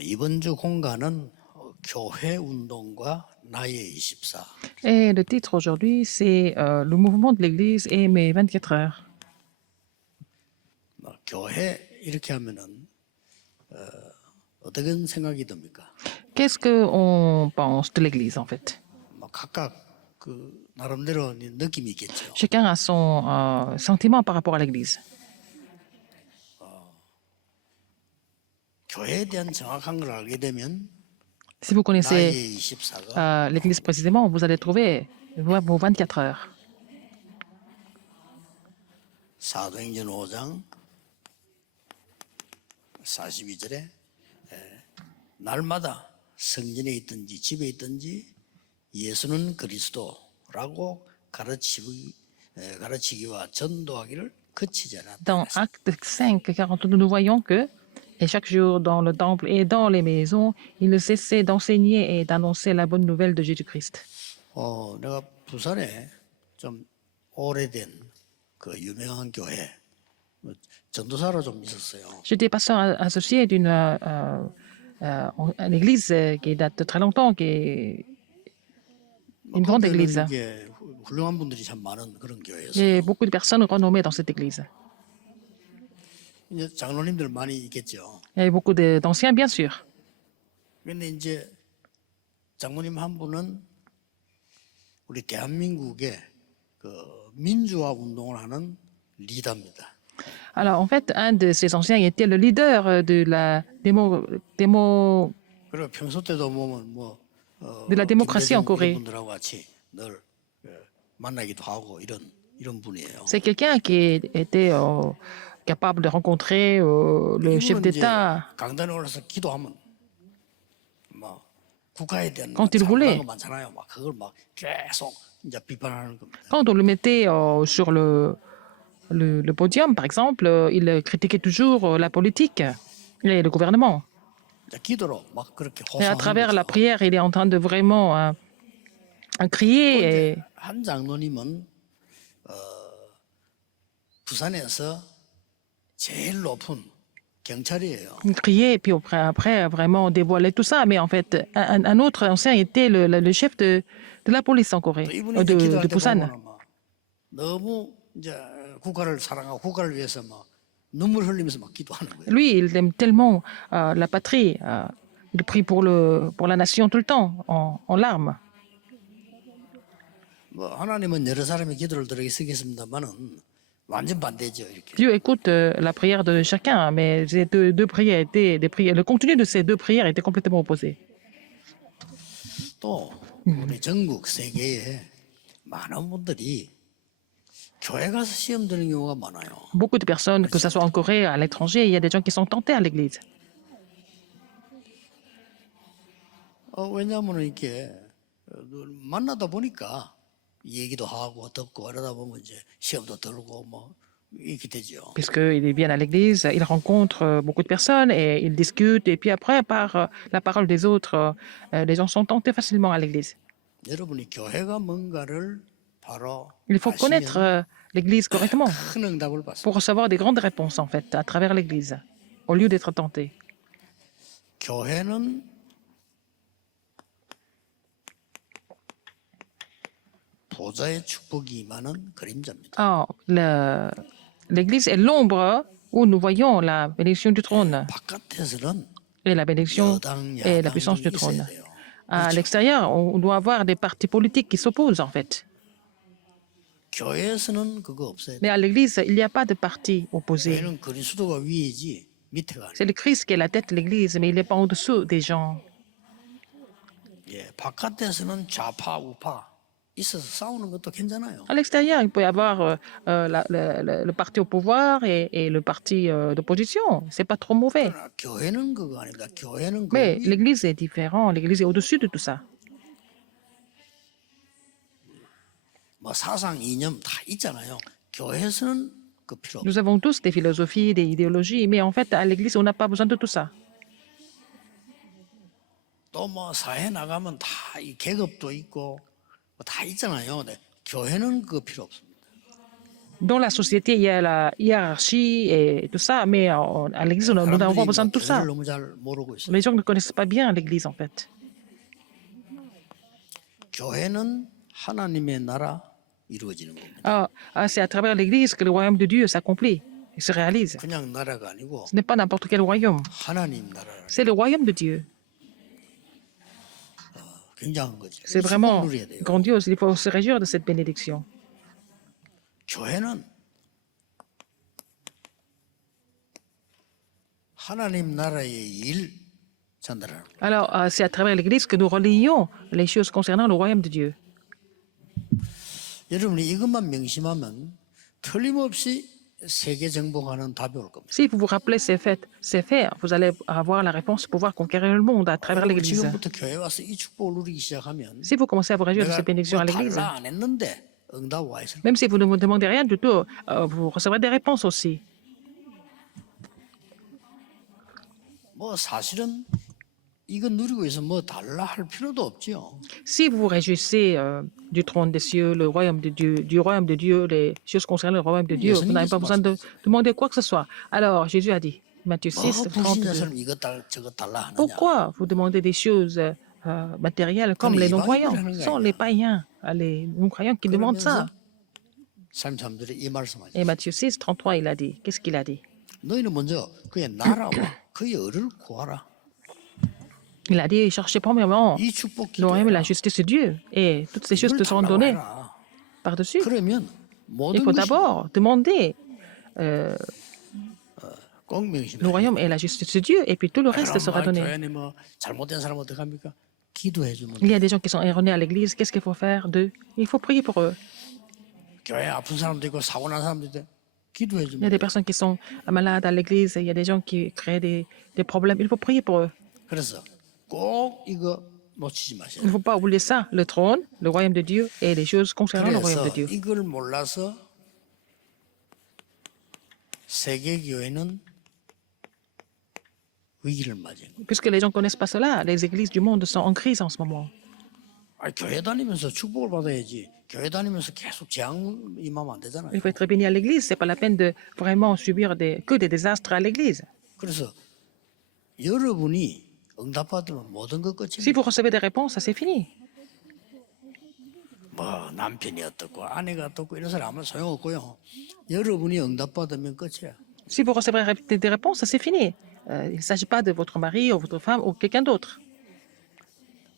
이번 주 공간은 교회 운동과 나의 24. Et le titre aujourd'hui, c'est Le mouvement de l'Église et mes 24 heures. 교회 이렇게 하면은 어떤 생각이 듭니까? Qu'est-ce qu'on pense de l'Église en fait? 각각 그 나름대로 느낌이 있겠죠. Chacun a son sentiment par rapport à l'Église. 교회에 대한 정확한 걸 알게 되면 Si vous connaissez 나의 24가 l'Église précisément, vous allez trouver vos 24 heures. 사도행전 5장 42절에 날마다 성전에 있든지 집에 있든지 예수는 그리스도라고 가르치기와 전도하기를 그치지 않았다. Dans Acte 5, 42, nous voyons que et chaque jour dans le temple et dans les maisons, il ne cessait d'enseigner et d'annoncer la bonne nouvelle de Jésus-Christ. 내가 부산에 좀 오래된 그 유명한 교회 전도사로 좀 있었어요. J'étais pasteur associé d'une une église qui date de très longtemps, qui est une grande 거기는 église. 이게 훌륭한 분들이 참 많은 그런 Il y 교회였어요. a beaucoup de personnes renommées dans cette église. 이제 장로님들 많이 있겠죠. Il y a beaucoup d'anciens, bien sûr. 근데 이제 장모님 한 분은 우리 대한민국의 그 민주화 운동을 하는 리더입니다. Alors, en fait, un de ces anciens était le leader de la, 그리고 평소 때도 보면 de la démocratie en 김대중 이런 Corée. 분들하고 같이 늘 만나기도 하고 이런 분이에요. C'est quelqu'un qui était capable de rencontrer le chef 이분은 이제 d'État 강단에 올라서 기도하면 막 국가에 대한 Quand il 잘못한 voulait. 거 많잖아요. 막 그걸 막 계속 이제 비판하는 겁니다. Quand on le mettait sur le podium, par exemple, il critiquait toujours la politique et le gouvernement. 이제 기도로 막 그렇게 Et à 호소하는 travers la 거죠. prière, il est en train de vraiment crier et 한 장로님은 부산에서 제일 높은 경찰이에요. crier, et puis après, vraiment dévoiler tout ça. Mais en fait, un autre ancien était le chef de la police en Corée, 또 이분이 이제 기도할 de 때 Busan. 보면 막 너무 이제 국가를 사랑하고 국가를 위해서 막 눈물 흘리면서 막 기도하는 거예요. Lui, il aime tellement la patrie. Il prie pour la nation tout le temps, en larmes. 하나님은 여러 사람의 기도를 들어 쓰겠습니다만은 완전 반대죠 이렇게. Dieu écoute la prière de chacun, mais ces deux prières étaient des prières. Le contenu de ces deux prières était complètement opposé. 또 우리 전국 세계에 많은 분들이 교회 가서 시험 드는 경우가 많아요. Beaucoup de personnes, que ce soit en Corée, à l'étranger, il y a des gens qui sont tentés à l'église. 왜냐하면 이렇게 만나다 보니까 얘기도 하고 듣고 이러다 보면 이제 시험도 들고 뭐 이렇게 되죠. Puisqu'ils viennent à l'église, ils rencontrent beaucoup de personnes et ils discutent. Et puis après, par la parole des autres, les gens sont tentés facilement à l'église. 여러분이 교회가 뭔가를 바로 Il faut connaître 아시면 l'église correctement 큰 응답을 받습니다. pour recevoir des grandes réponses, en fait, à travers l'église, au lieu d'être tenté. 교회는 보좌의 축복이 임하는 그림자입니다. Or, l'église est l'ombre où nous voyons la bénédiction du trône 바깥에서는 et la bénédiction 여당, et la 야당이 puissance du 있어야 trône. 돼요. À l'extérieur, on doit avoir des partis politiques qui s'opposent, en fait. 교회에서는 그거 없어요. Mais à l'église, il n'y a pas de parti opposé. 교회는 그리스도가 위이지 밑에가 아니에요. C'est le Christ qui est la tête de l'église, mais il n'est pas en dessous des gens. 바깥에서는 좌파 우파 있어서 싸우는 것도 괜찮아요. À l'extérieur, il peut y avoir le parti au pouvoir et le parti d'opposition. C'est pas trop mauvais. 그러나 교회는 그거 아닙니다. 교회는 그 Mais 위, l'église est différente. L'église est au-dessus de tout ça. 뭐 사상 이념 다 있잖아요. 교회에서는 그 필요 없어요. Nous avons tous des philosophies, des idéologies, mais en fait, à l'église, on n'a pas besoin de tout ça. 또 뭐 사회 나가면 다 이 계급도 있고 뭐 다 있잖아요. 근데 교회는 그 필요 없습니다. Dans la société, il y a la hiérarchie et tout ça, mais à l'église, nous n'avons pas 사람들이 besoin 뭐 de tout ça. 교회를 너무 잘 모르고 있어요. Les gens ne connaissent pas bien l'église, en fait. 교회는 하나님의 나라 이루어지는 겁니다. C'est à travers l'église que le royaume de Dieu s'accomplit et se réalise. 그냥 나라가 아니고 Ce n'est pas n'importe quel royaume, 하나님 나라를 c'est le royaume de Dieu. 굉장한 거죠. C'est vraiment 누려야 돼요. grandiose, il faut se réjouir de cette bénédiction. 교회는 하나님 나라의 일 전달하는 거예요. Alors, c'est à travers l'église que nous relayons les choses concernant le royaume de Dieu. 여러분이 이것만 명심하면 틀림없이 세계 정복하는 답이 올 겁니다. Si vous vous rappelez ces faits, vous allez avoir la réponse pour pouvoir conquérir le monde à travers 여러분 l'église. 지금부터 교회 와서 이 축복을 누리기 시작하면 Si vous commencez à vous réjouir de 내가 cette bénédiction à 뭐 l'église, 달라 안 했는데 응답 와 있을 거예요. même si vous ne vous demandez rien du tout, vous recevrez des réponses aussi. 뭐 사실은 이거 누리고 있어 뭐 달라 할 필요도 없지요. Si vous vous réjouissez du trône des cieux, le royaume de Dieu, du royaume de Dieu, les choses concernant le royaume de Dieu, vous n'avez pas besoin de demander quoi que ce soit. Alors, Jésus a dit, Matthieu 뭐 6, 불신자 32, 사람 이거 저거 달라 하느냐. pourquoi vous demandez des choses matérielles comme les non-croyants? Ce sont les païens, les non-croyants qui demandent ça. 삶 사람들이 이 말씀하죠. Et Matthieu 6, 33, il a dit, qu'est-ce qu'il a dit? 너희는 먼저 그의 나라와 그의 의를 구하라. Il a dit, cherchez premièrement 이 축복 le royaume et la 기도해라. justice de Dieu, et toutes ces choses 이걸 te seront 달라고 données 해라. par-dessus. 그러면 Il 모든 faut 것이 d'abord demander 꼭 le 명심해야 royaume et la justice de Dieu, et puis tout le reste sera donné. 교회 안에 뭐 잘못된 사람 어떻게 합니까? 기도해 주면 Il y a des gens qui sont erronés à l'église, qu'est-ce qu'il faut faire d'eux? Il faut prier pour eux. 교회 아픈 사람도 있고 사고 난 사람도 있고 기도해 Il y a 주면 des personnes qui sont malades à l'église, il y a des gens qui créent des problèmes, il faut prier pour eux. 그래서 꼭 이거 놓치지 Il ne 마세요. faut pas oublier ça, le trône, le royaume de Dieu et les choses concernant le royaume de 그래서 Dieu. 이걸 몰라서 세계 교회는 위기를 맞이해요. Puisque les gens ne connaissent pas cela, les églises du monde sont en crise en ce moment. 아, 교회 다니면서 축복을 받아야지. 교회 다니면서 계속 재앙 임하면 안 되잖아요. Il faut être béni à l'église, c'est pas la peine de vraiment subir que des désastres à l'église. 그래서 여러분이 응답받으면 모든 것 끝입니다. Si vous recevez des réponses, ça c'est fini. 뭐 남편이 어떻고 아내가 어떻고 이런 사람 아무 소용없고요. 여러분이 응답받으면 끝이야. Si vous recevez des réponses, ça c'est fini. Il ne s'agit pas de votre mari ou votre femme ou quelqu'un d'autre.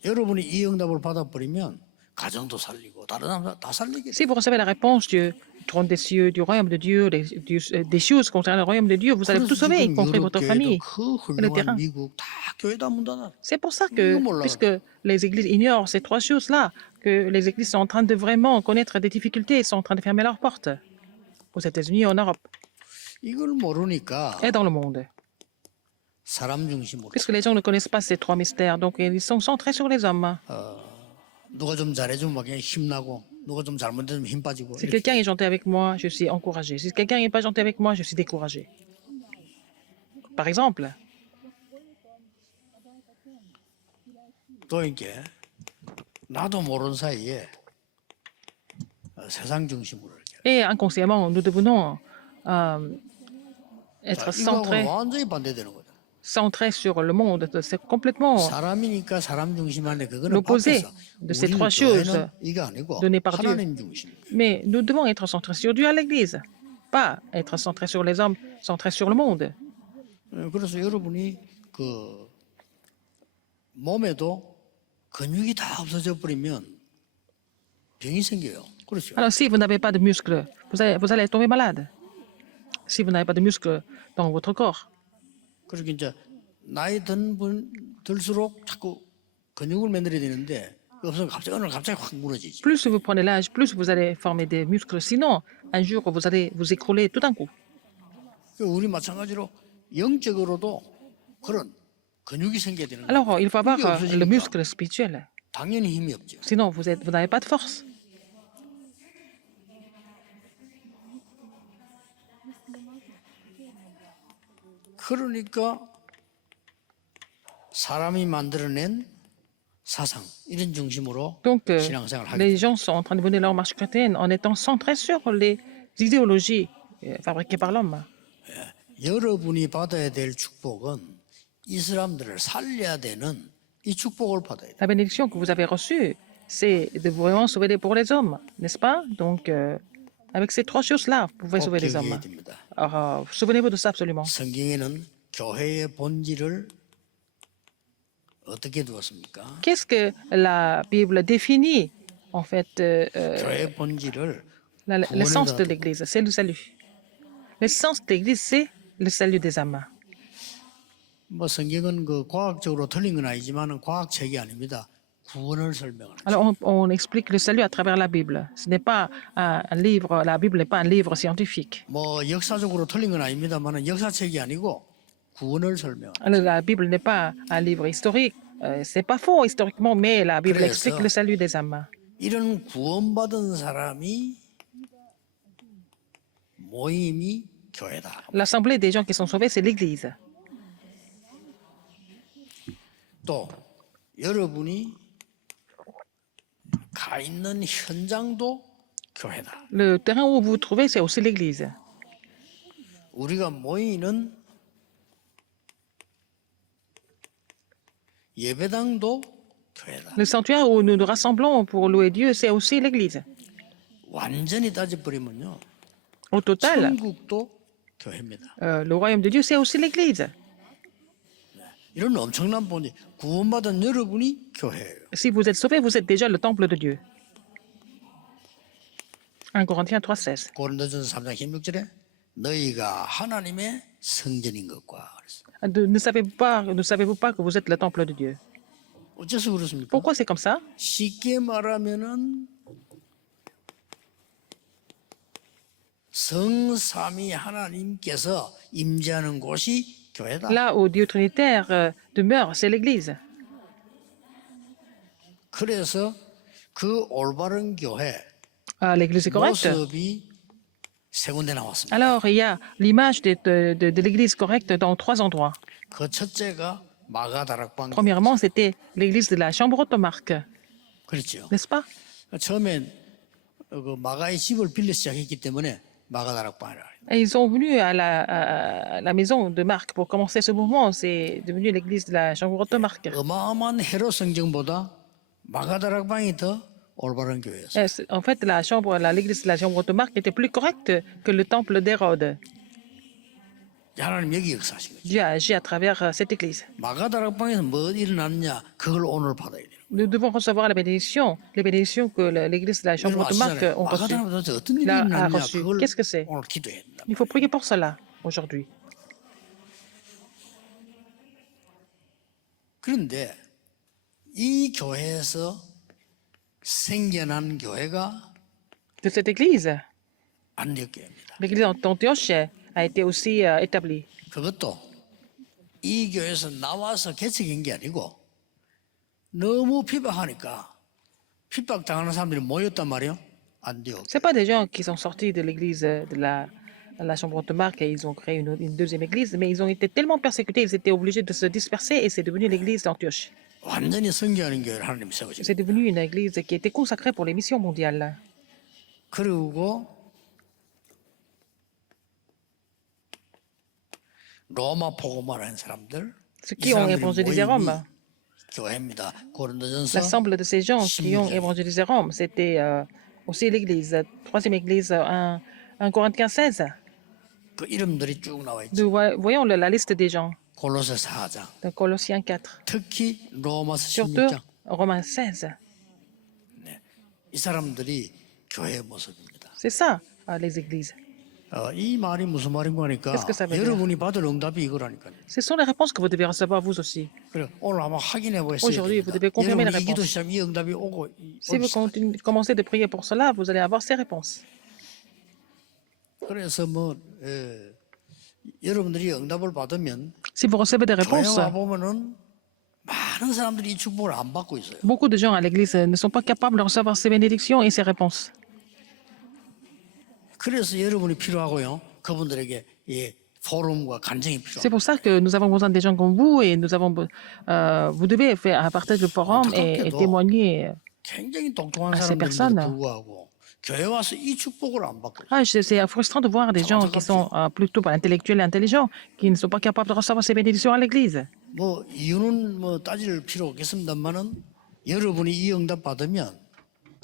여러분이 이 응답을 받아버리면 가정도 살리고 다른 사람 다 살리게 돼. Si vous recevez la réponse du trône des cieux, du royaume de Dieu, des choses concernant le royaume de Dieu, vous allez tout sauver, y compris votre famille. 그 le 훌륭한 terrain. 미국 다 교회다 문 닫아. C'est pour ça que, puisque les églises ignorent ces trois choses-là, que les églises sont en train de vraiment connaître des difficultés, sont en train de fermer leurs portes aux États-Unis et en Europe 이걸 모르니까 et dans le monde. 사람 중심으로 Puisque les gens ne connaissent pas ces trois mystères, donc ils sont centrés sur les hommes. 누가 좀 잘해주면 막 그냥 힘나고 누가 좀 잘못해주면 힘 빠지고 Si 이렇게. quelqu'un est gentil avec moi, je suis encouragé. Si quelqu'un n'est pas gentil avec moi, je suis découragé. Par exemple, 또 이렇게 나도 모르는 사이에 세상 중심으로 이렇게. et inconsciemment, nous devenons être 자, 이거하고는 centrés 완전히 반대되는 거죠. centré sur le monde. C'est complètement 사람이니까 사람 중심한데 그거는 l'opposé 밖에서 de ces 우리는 trois choses 교회는 이게 아니고 données par Dieu. 하나님 중심. Mais nous devons être centrés sur Dieu à l'Église, pas être centrés sur les hommes, centrés sur le monde. 그래서 여러분이 그 몸에도 근육이 다 없어져 버리면 병이 생겨요. 그렇죠. Alors, si vous n'avez pas de muscles, vous allez tomber malade. Si vous n'avez pas de muscles dans votre corps. 그렇게 이제 나이 들수록 자꾸 근육을 만들어야 되는데 없으면 갑자기 오늘 갑자기 확 무너지지. Plus vous prenez l'âge, plus vous allez former des muscles. Sinon, un jour, vous allez vous écrouler tout d'un coup. 우리 마찬가지로 영적으로도 그런 근육이 생겨야 되는 거예요. Alors, il faut avoir 그게 le 없어지니까 muscle spirituel. 당연히 힘이 없죠. Sinon, vous n'avez pas de force. 그러니까 사람이 만들어낸 사상 이런 중심으로 Donc, 신앙생활을 하게 les 돼요. gens sont en train de mener leur marche chrétienne en étant centrés sur les idéologies fabriquées par l'homme. 여러분이 받아야 될 축복은 이 사람들을 살려야 되는 이 축복을 받아야 돼요. La bénédiction que vous avez reçue, c'est de vraiment sauver pour les hommes, n'est-ce pas? Donc, avec ces trois choses-là, vous pouvez 꼭 sauver les 기억해야 hommes. 됩니다. Alors, souvenez-vous de ça absolument. 성경에는 교회의 본질을 어떻게 두었습니까? Qu'est-ce que la Bible définit, en fait, 교회의 본질을 l'essence de 구원에다 l'Église? C'est le salut. L'essence de l'Église, c'est le salut des âmes. 뭐 성경은 그 과학적으로 틀린 건 아니지만 과학책이 아닙니다. 구원을 설명하는 책. Alors, on explique le salut à travers la Bible. Ce n'est pas un livre, la Bible n'est pas un livre scientifique. 뭐 역사적으로 틀린 건 아닙니다만 역사책이 아니고 구원을 설명하는. Alors, la Bible n'est pas un livre historique. C'est pas faux historiquement, mais la Bible 그래서 explique le salut des âmes. 이런 구원받은 사람이 모임이 교회다. L'assemblée des gens qui sont sauvés, c'est l'Église. 또 여러분이 가 있는 현장도 교회다. Le terrain où vous vous trouvez, c'est aussi l'Église. 우리가 모이는 예배당도 교회다. Le sanctuaire où nous nous rassemblons pour louer Dieu, c'est aussi l'Église. 완전히 따져버리면요. Au total, 천국도 교회입니다. le royaume de Dieu, c'est aussi l'Église. 이런 엄청난 본질, 구원받은 여러분이 교회예요. Si vous êtes sauvés, vous êtes déjà le temple de Dieu. 1 Corinthiens 3,16. 고린도전서 3장 16절에 너희가 하나님의 성전인 것과 그랬어요. Ne savez-vous pas que vous êtes le temple de Dieu? 어째서 그렇습니까? Pourquoi c'est comme ça? 쉽게 말하면은 성삼위 하나님께서 임재하는 곳이 교회다. Là où Dieu Trinitaire demeure, c'est l'Église. 그래서 그 올바른 교회 L'Église est correcte. 모습이 세 군데 나왔습니다. Alors, il y a l'image de l'Église correcte dans 3 endroits. 그 첫째가 마가다락방. Premièrement, c'était l'Église de la chambre automarque, 그렇죠. n'est-ce pas? 처음엔 그 마가의 집을 빌려 시작했기 때문에 마가다락방이라. Et ils sont venus à la maison de Marc pour commencer ce mouvement. C'est devenu l'église de la chambre automarque. 어마어마한 헤롯 성전보다 마가다락방이 더 올바른 교회였어요. En fait, l'église de la chambre automarque était plus correcte que le temple d'Hérode. 하나님 여기 역사하신 거죠. Dieu a agi à travers cette église. 마가다락방에서 뭐 일어났냐 그걸 오늘 받아야 돼요. Nous devons recevoir les bénédictions que l'église de la chambre 여러분 automarque 아시잖아요. ont reçues. 마가다락방에서 어떤 일이 Là, a 일어났냐 reçu. 그걸 Qu'est-ce que c'est? 오늘 기도해야 된다. Il faut prier pour cela aujourd'hui. 그런데 이 교회에서 생겨난 교회가 De cette église, 안디옥교회입니다. l'église d'Antioche a été aussi établie. 그것도 이 교회에서 나와서 개척한 게 아니고 너무 핍박하니까 핍박당하는 사람들이 모였단 말이에요. 안디옥. Ce pas des gens qui sont sortis de l'église de la chambre automarque et ils ont créé une deuxième église, mais ils ont été tellement persécutés, ils étaient obligés de se disperser et c'est devenu l'église d'Antioche. 완전히 성교하는 교회를 하나님 세우신 C'est devenu une église qui était consacrée pour les missions mondiales. 그리고 로마 복음을 한 사람들 Ceux 이 qui ont 사람들이 évangélisé Rome, 모임이 교회입니다. 고린도전서 l'ensemble de ces gens qui ont 16장. évangélisé Rome, c'était aussi l'église, troisième église, 1 Corinthiens 16. 그 이름들이 쭉 나와 있죠. Nous voyons la liste des gens 골로새 4장. de Colossiens 4, 특히 로마서 surtout 16장. Romains 16. 이 사람들이 교회의 모습입니다. C'est ça, les églises. 이 말이 무슨 말인가 하니까 Qu'est-ce que ça veut dire? 여러분이 받을 응답이 이거라니까요. Ce sont les réponses que vous devez recevoir vous aussi. 그래 오늘 한번 확인해 보세요. Aujourd'hui, vous devez confirmer la 여러분이 이 기도 réponse. 시작하면 이 응답이 오고 Si vous commencez de prier pour cela, vous allez avoir ces réponses. 그래서 뭐 여러분들이 응답을 받으면 Si vous recevez des 교회 réponses, 와 보면은 많은 사람들이 이 축복을 안 받고 있어요. beaucoup de gens à l'église ne sont pas capables de recevoir ces bénédictions et ces réponses. 그래서 여러분이 필요하고요. 그분들에게 이 포럼과 간증이 C'est 필요해요. pour ça que nous avons besoin des gens comme vous et vous devez faire un partage de forum et témoigner. 굉장히 똑똑한 à ces 사람들인데도 personnes. 불구하고 교회 와서 이 축복을 안 받고 Ah, c'est frustrant de voir des gens qui sont plutôt intellectuels et intelligents, qui ne sont pas capables de recevoir ces bénédictions à l'église. 뭐 이유는 뭐 따질 필요 없겠습니다만은 여러분이 이 응답 받으면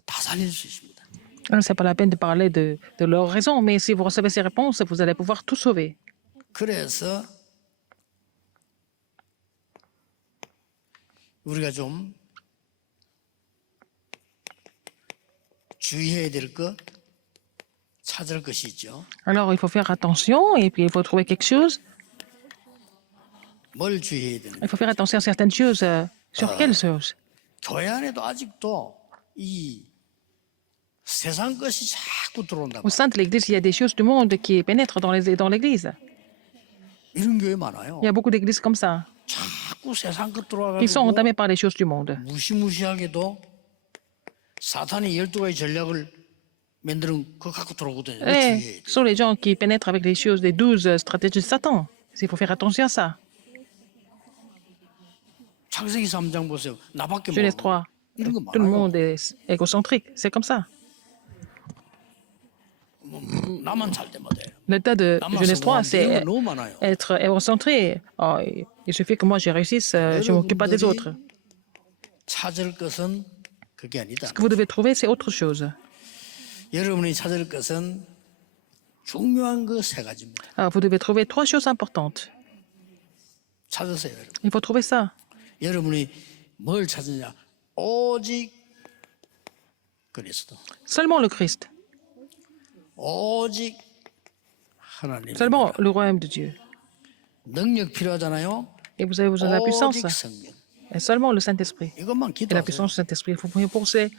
다 살릴 수 있습니다. Ce n'est pas la peine de parler de leurs raisons, mais si vous recevez ces réponses, vous allez pouvoir tout sauver. 그래서 우리가 좀 주의해야 될 것, 찾을 것이 있죠. Alors, il faut faire attention et puis il faut trouver quelque chose. 뭘 주의해야 되는가? Il faut faire attention à certaines choses. Sur quelles choses? 교회 안에도 아직도 이 세상 것이 자꾸 들어온다고. Au sein de l'Église, il y a des choses du monde qui pénètrent dans l'Église. 이런 교회 많아요. Il y a beaucoup d'églises comme ça, 자꾸 세상 것 qui sont 들어와가지고 entamées par les choses du monde. 무시무시하게도 사탄이 12가지 전략을 만드는 거 갖고 들어오거든요. 이거 Et 주의해야 돼. ce sont les gens qui pénètrent avec les choses des 12 stratégies de Satan. Il faut faire attention à ça. 창세기 3장 보세요. 나밖에 Genèse 모르고 3, 이런 거 tout le 많아요. monde est égocentrique. C'est comme ça. 나만 잘 때마다 해요. L'état de 나만 Genèse 3, 성공하는데 이런 c'est 거 너무 많아요. être égocentré. Oh, il suffit que moi je réussisse, je ne m'occupe pas des autres. 찾을 것은 그게 아니다. Ce que vous devez trouver, c'est autre chose. 여러분이 찾을 것은 중요한 거 세 가지입니다. Alors, vous devez trouver 3 choses importantes. 찾으세요, 여러분. Il faut trouver ça. 여러분이 뭘 찾느냐? 오직 그리스도. Seulement le Christ. 오직 하나님. Seulement le royaume de Dieu. 능력 필요하잖아요. Et vous avez besoin de la puissance. 오직 성령. Et seulement le Saint-Esprit. 이것만 Et la 기도하세요. puissance du Saint-Esprit. Il faut prier pour ces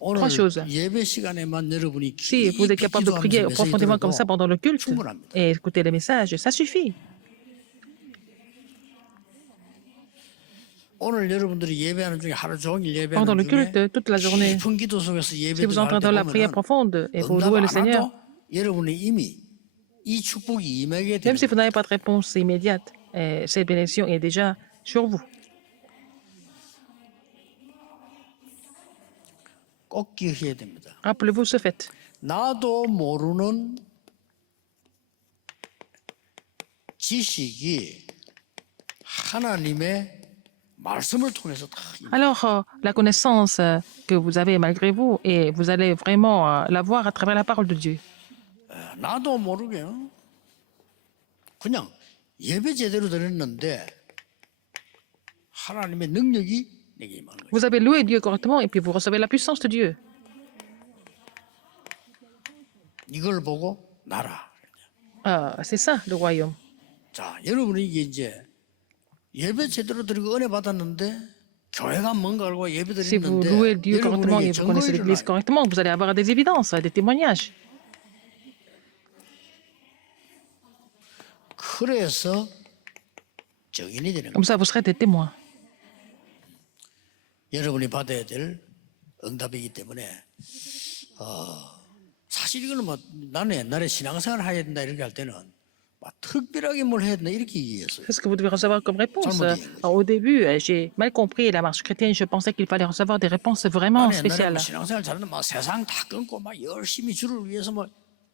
오늘 3 choses. 예배 시간에만 여러분이 Si vous êtes 깊이 capable de prier 기도하면서 profondément comme ça pendant le culte 충분합니다. et écouter les messages, ça suffit. 오늘 여러분들이 예배하는 중에 하루 종일 Pendant 예배하는 le 중에 culte, toute la journée, 깊은 기도 속에서 si 예배를 vous entrez dans la prière 하때 profonde et vous 응답 louez le 안 Seigneur, 와도 여러분이 이미 이 축복이 임하게 même 되는 si vous n'avez pas de réponse immédiate, cette bénédiction est déjà sur vous. 꼭 기억해야 됩니다. Rappelez-vous ce fait. 나도 모르는 지식이 하나님의 말씀을 통해서 다 Alors, la connaissance que vous avez malgré vous, et vous allez vraiment l'avoir à travers la parole de Dieu. 나도 모르게 그냥 예배 제대로 드렸는데 하나님의 능력이 내게 임하는 거예요. Vous avez loué Dieu correctement et puis vous recevez la puissance de Dieu. 이걸 보고 나라. C'est ça le royaume. 자, 여러분이 이게 이제 예배 제대로 드리고 은혜 받았는데 교회가 뭔가 알고 예배 Si vous 드렸는데 louez Dieu correctement 여러분에게 et vous connaissez 증거를 l'Église correctement, vous allez avoir des évidences, des témoignages. 그래서 증인이 되는 거예요. Comme ça, vous serez des témoins. 여러분이 받아야 될 응답이기 때문에 사실 이거는 뭐 나는 옛날에 신앙생활 해야 된다 이렇게 할 때는 막 특별하게 뭘 해야 된다 이렇게 이해했어요. C'est ce que vous devez recevoir comme réponse. 잘못된 Au début, j'ai mal compris la marche chrétienne. Je pensais qu'il fallait recevoir des réponses vraiment 나는 옛날에 뭐 spéciales. 신앙생활 잘하는데 막 세상 다 끊고 막 열심히 주를 위해서 뭐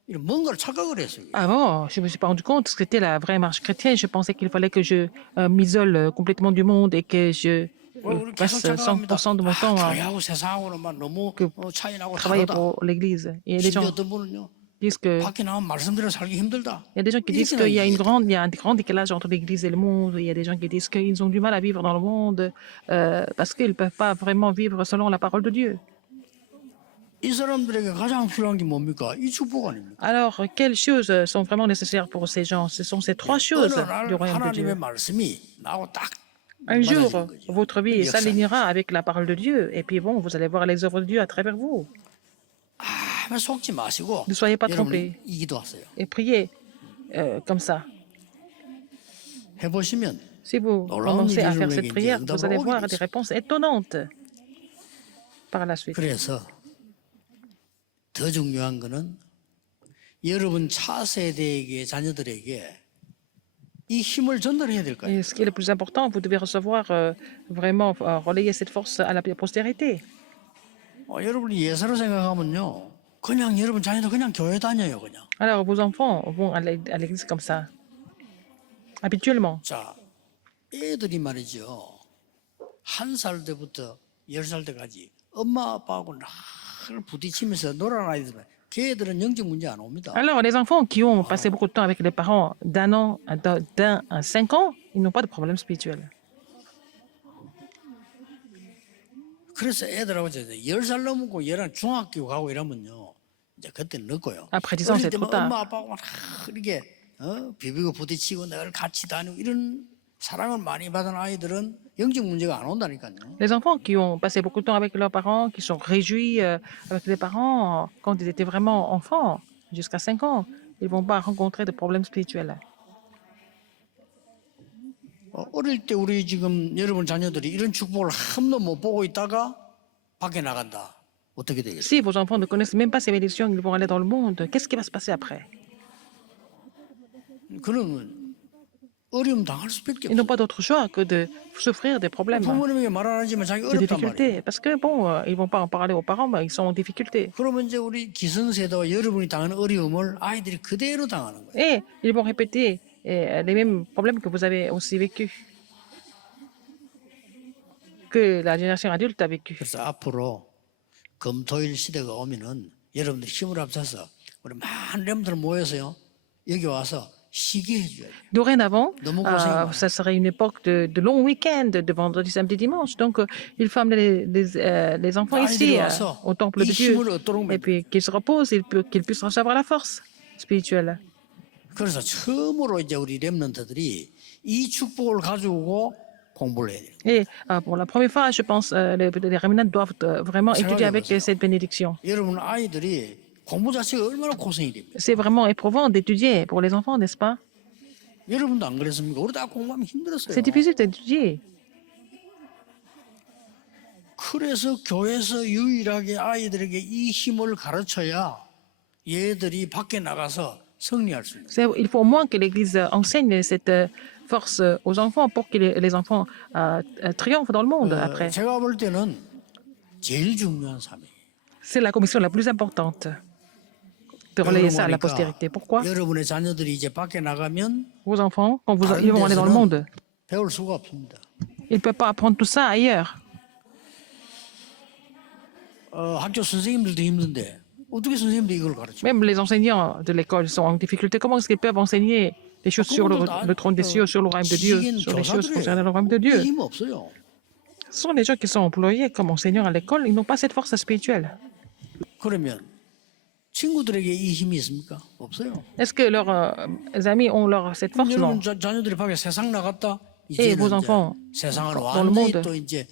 이런 뭔가를 착각을 했어요. Avant, je me suis pas rendu compte que c'était la vraie marche chrétienne. Je pensais qu'il fallait que je m'isole complètement du monde et que je 우리 passe 계속 착각합니다. 100% de mon temps à 교회하고 세상하고는 막 너무 차이 나고 travailler 다르다. pour l'Église. Et il y a des 심지어 gens 어떤 분은요. qui disent que 밖에 나가면 말씀대로 살기 힘들다. il y a des gens qui disent qu'il y a il y a un grand décalage entre l'Église et le monde. Il y a des gens qui disent qu'ils ont du mal à vivre dans le monde parce qu'ils ne peuvent pas vraiment vivre selon la parole de Dieu. 이 사람들에게 가장 필요한 게 뭡니까? 이 축복 아닙니까? Alors, quelles choses sont vraiment nécessaires pour ces gens? Ce sont ces 3 choses 어느 날 du royaume de 하나님의 Dieu. 말씀이 나하고 딱 Un jour, 맞아지는 거죠. votre vie 역사. s'alignera avec la parole de Dieu. Et puis bon, vous allez voir les œuvres de Dieu à travers vous. 아무 속지 마시고 Ne soyez pas 여러분이 trompés. 이 기도하세요. Et priez comme ça. 해보시면 Si vous 놀라운 commencez à 일이 faire cette 여러분에게 prière, 이제 vous allez 응답을 voir 오게 des 되죠. réponses étonnantes par la suite. 그래서 더 중요한 거는 여러분 차세대에게 자녀들에게 이 힘을 전달해야 될 거예요. Et ce qui est le plus important, vous devez recevoir vraiment relayer cette force à la postérité. 여러분이 예사로 생각하면요. 그냥 여러분 자녀들 그냥 교회 다녀요, 그냥. Alors vos enfants vont à l'église comme ça, habituellement. 자, 애들이 말이죠. 1살 때부터 10살 때까지 엄마 아빠하고 늘 부딪히면서 놀아는 아이들, 걔들은 영적 문제 안 옵니다. Alors les enfants qui ont passé beaucoup de temps avec les parents d'un à 5 ans, ils n'ont pas de problème spirituel. 그래서 애들하고 이제 10살 넘고 11 중학교 가고 이러면요. 이제 그때는 늦고요. Après 10 ans, 어릴 c'est trop 때면 tard. 엄마 아빠하고 막 이렇게 비비고 부딪히고 늘 같이 다니고 이런 사랑을 많이 받은 아이들은 영적 문제가 안 온다니까요. Les enfants qui ont passé beaucoup de temps avec leurs parents, qui sont réjouis avec les parents quand ils étaient vraiment enfants, jusqu'à 5 ans, ils ne vont pas rencontrer de problèmes spirituels. 어릴 때 우리 지금 여러분 자녀들이 이런 축복을 한 번도 못 보고 있다가 밖에 나간다. 어떻게 되겠어요? Si vos enfants ne connaissent même pas ces bénédictions, ils vont aller dans le monde, qu'est-ce qui va se passer après? 그러면 어려움 당할 수밖에 Ils n'ont 없어요. pas d'autre choix que de souffrir des problèmes, 부모님에게 말 안 하지만 자기 des 어렵단 말이에요. difficultés. Parce que, bon, ils ne vont pas en parler aux parents, mais ils sont en difficulté. 그러면 이제 우리 기성세대와 여러분이 당하는 어려움을 아이들이 그대로 당하는 거예요. Et ils vont répéter les mêmes problèmes que vous avez aussi vécu, que la génération adulte a vécu. 그래서 앞으로 금토일 시대가 오면은 여러분들 힘을 합쳐서 우리 많은 렘들 모여서요 여기 와서 쉬게 해줘야 돼요. Dorénavant, 너무 고생이 많아요. ça serait une époque de longs week-ends, de vendredi, samedi, dimanche. Donc, il faut amener les enfants ici, au temple de Dieu, et puis qu'ils se reposent, qu'ils puissent recevoir la force spirituelle. 그래서 처음으로 이제 우리 렘넌트들이 이 축복을 가지고 공부를 해야 돼요. Et pour la première fois, je pense, les rémanents doivent vraiment étudier avec cette bénédiction. 여러분 아이들이 공부 자체가 얼마나 고생이 됩니까? C'est vraiment éprouvant d'étudier pour les enfants, n'est-ce pas? 여러분도 안 그랬습니까? 우리 다 공부하면 힘들었어요. C'est difficile d'étudier. 그래서 교회에서 유일하게 아이들에게 이 힘을 가르쳐야 얘들이 밖에 나가서 승리할 수 있어요. Il faut au moins que l'Église enseigne cette force aux enfants pour que les enfants triomphent dans le monde après. 제가 볼 때는 제일 중요한 삶이에요. C'est la commission la plus importante de relayer ça à la postérité. Pourquoi? 여러분의 자녀들이 이제 밖에 나가면 Vos enfants, quand ils vont aller dans le monde, 배울 수가 없습니다. ils ne peuvent pas apprendre tout ça ailleurs. 학교 선생님들도 힘든데 어떻게 선생님들이 이걸 가르쳐? Même les enseignants de l'école sont en difficulté. Comment est-ce qu'ils peuvent enseigner des choses sur le trône des cieux, sur le royaume de Dieu, sur les choses concernant le royaume de Dieu? 힘 없어요. Ce sont les gens qui sont employés comme enseignants à l'école, ils n'ont pas cette force spirituelle. 그러면 친구들에게 이 힘이 있습니까? 없어요. Est-ce que leurs amis ont cette force? Non. 여러분 자녀들이 밖에 세상 나갔다 Et vos 이제는 enfants 이제 세상을 dans le 완전히 monde. 또 이제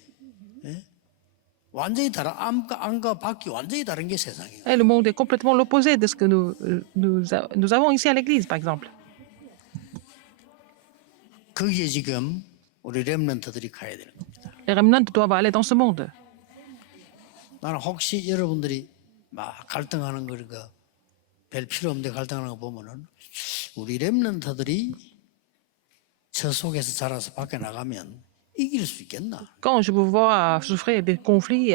완전히 다른 안과 밖이 완전히 다른 게 세상이에요. Et le monde est complètement l'opposé de ce que nous avons ici à l'église, par exemple. 거기에 지금 우리 렘넌트들이 가야 되는 겁니다. Les remnants doivent aller dans ce monde. 나는 혹시 여러분들이 막 갈등하는 거가 별 필요 없는데 갈등하는 거 보면은 우리 렘넌트들이 저 속에서 자라서 밖에 나가면 이길 수 있겠나? Quand je vous vois souffrir des conflits,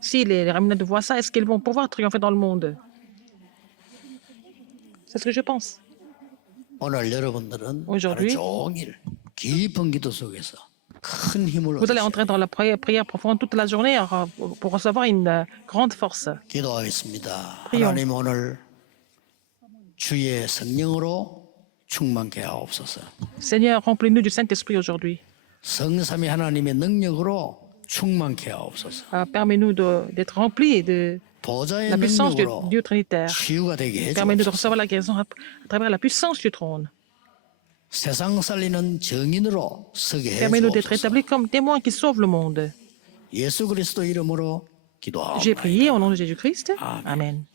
si les remnants voient ça, est-ce qu'ils vont pouvoir triompher dans le monde? C'est ce que je pense. 오늘 여러분들은 하루 Aujourd'hui, 종일 깊은 기도 속에서 큰 힘을 vous allez 얻으세요. entrer dans la prière profonde toute la journée pour recevoir une grande force. 기도하겠습니다. prions. 하나님 오늘 주의 성령으로 충만케 하옵소서. Seigneur, remplis-nous du Saint-Esprit aujourd'hui. 성삼위 하나님의 능력으로 충만케 하옵소서. Permets-nous d'être remplis de 보좌의 la puissance du 능력으로 Dieu Trinitaire. 치유가 되게 Permets-nous de 해주옵소서. recevoir la guérison à travers la puissance du trône. 세상 살리는 증인으로 서게 Permets-nous d'être 해주옵소서. établis comme témoins qui sauvent le monde. 예수 그리스도 이름으로 J'ai 기도하옵나이다. prié au nom de Jésus-Christ. Amen. Amen.